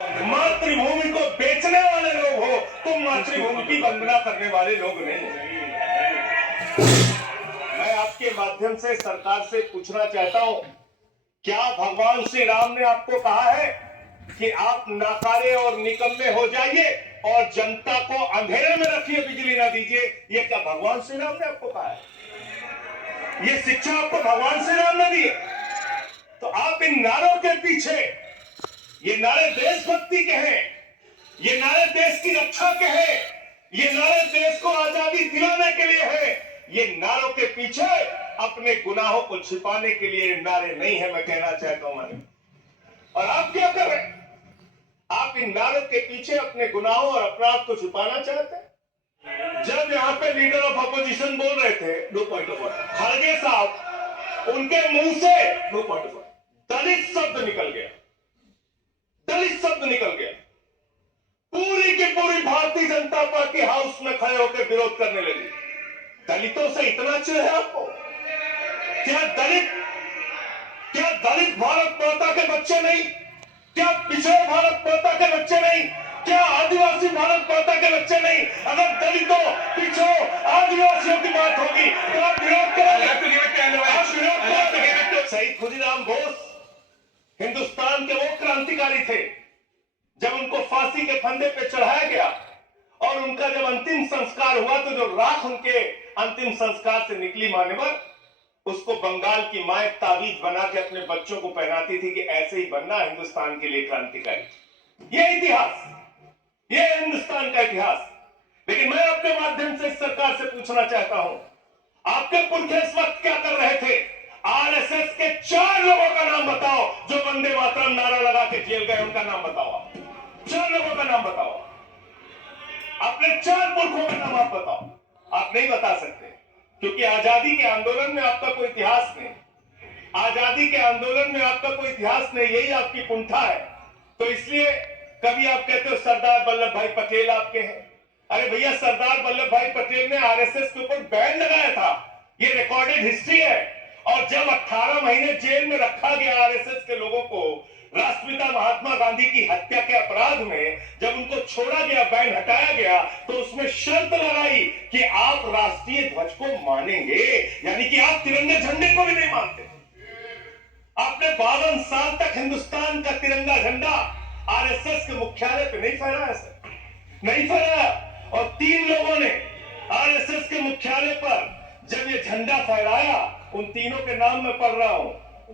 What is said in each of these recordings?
मातृभूमि को बेचने वाले लोग हो, तुम मातृभूमि की वंदना करने वाले लोग नहीं। मैं आपके माध्यम से सरकार से पूछना चाहता हूं, क्या भगवान श्री राम ने आपको कहा है कि आप नाकारे और निकम्मे हो जाइए और जनता को अंधेरे में रखिए, बिजली ना दीजिए? ये क्या भगवान श्री राम ने आपको कहा है? ये शिक्षा आपको भगवान श्री राम ने दी है? तो आप इन नारों के पीछे, ये नारे देशभक्ति के हैं, ये नारे देश की रक्षा के हैं, ये नारे देश को आजादी दिलाने के लिए है। ये नारों के पीछे अपने गुनाहों को छिपाने के लिए नारे नहीं है, मैं कहना चाहता हूं। और आप क्या कर रहे हैं? आप इन नारों के पीछे अपने गुनाहों और अपराध को छुपाना चाहते हैं। जब यहां पे लीडर ऑफ अपोजिशन बोल रहे थे, नो पॉइंट ऑफ ऑर्डर, खड़गे साहब, उनके मुंह से नो पॉइंट ऑफ ऑर्डर, दलित शब्द निकल गया, दलित शब्द निकल गया। पूरी की पूरी भारतीय जनता पार्टी हाउस में खड़े होकर विरोध करने लगी। दलितों से इतना चिढ़ है आपको? क्या दलित भारत माता के बच्चे नहीं? क्या पिछड़े भारत माता के बच्चे नहीं? क्या आदिवासी भारत माता के बच्चे नहीं? अगर दलितों, पिछड़ों, आदिवासियों की बात होगी तो आप विरोध करेंगे। शहीद खुदीराम बोस हिंदुस्तान के वो क्रांतिकारी थे, जब उनको फांसी के फंदे पे चढ़ाया गया और उनका जब अंतिम संस्कार हुआ तो जो राख उनके अंतिम संस्कार से निकली मान्यवर, उसको बंगाल की मां ताबीज बना के अपने बच्चों को पहनाती थी कि ऐसे ही बनना हिंदुस्तान के लिए क्रांतिकारी। ये इतिहास, ये हिंदुस्तान का इतिहास। लेकिन मैं अपने माध्यम से सरकार से पूछना चाहता हूं, आपके पुरखे इस वक्त क्या कर रहे थे? आरएसएस के 4 लोगों का नाम बताओ जो वंदे मातरम नारा लगा के जेल गए, उनका नाम बताओ। 4 लोगों का नाम बताओ, अपने 4 पुरखों का नाम आप बताओ। आप नहीं बता सकते क्योंकि आजादी के आंदोलन में आपका कोई इतिहास नहीं, आजादी के आंदोलन में आपका कोई इतिहास नहीं, यही आपकी कुंठा है। तो इसलिए कभी आप कहते हो सरदार वल्लभ भाई पटेल आपके हैं। अरे भैया, सरदार वल्लभ भाई पटेल ने आरएसएस के ऊपर बैन लगाया था, ये रिकॉर्डेड हिस्ट्री है। और जब 18 महीने जेल में रखा गया आरएसएस के लोगों को राष्ट्रपिता महात्मा गांधी की हत्या के अपराध में, जब उनको छोड़ा गया, बैन हटाया गया, तो उसमें शर्त लगाई कि आप राष्ट्रीय ध्वज को मानेंगे, यानी कि आप तिरंगे झंडे को भी नहीं मानते। आपने 52 साल तक हिंदुस्तान का तिरंगा झंडा आरएसएस के मुख्यालय पे नहीं फहराया सर, नहीं फहराया। और 3 लोगों ने आरएसएस के मुख्यालय पर जब ये झंडा फहराया, उन तीनों के नाम मैं पढ़ रहा हूं,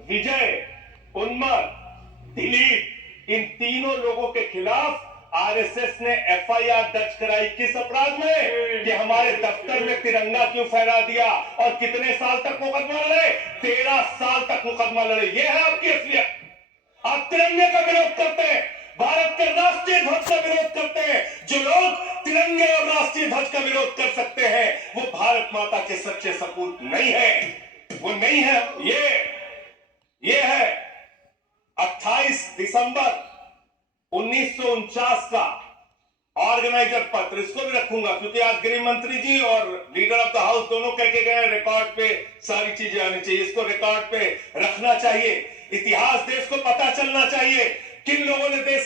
विजय, उन्मत, दिलीप, इन तीनों लोगों के खिलाफ आरएसएस ने एफआईआर दर्ज कराई। किस अपराध में? कि हमारे दफ्तर में तिरंगा क्यों फहरा दिया। और कितने साल तक मुकदमा लड़े? 13 साल तक मुकदमा लड़े। ये है आपकी असलियत। आप तिरंगे का विरोध करते हैं, भारत के राष्ट्रीय ध्वज का विरोध करते हैं। जो लोग तिरंगे और राष्ट्रीय ध्वज का विरोध कर सकते हैं, वो भारत माता के सच्चे सपूत नहीं है, वो नहीं है। ये है 28 दिसंबर 1949 का ऑर्गेनाइजर पत्र। इसको भी रखूंगा क्योंकि आज गृह मंत्री जी और लीडर ऑफ द हाउस दोनों कह के गए रिकॉर्ड पे सारी चीजें आनी चाहिए, इसको रिकॉर्ड पे रखना चाहिए। इतिहास देश को पता चलना चाहिए किन लोगों ने देश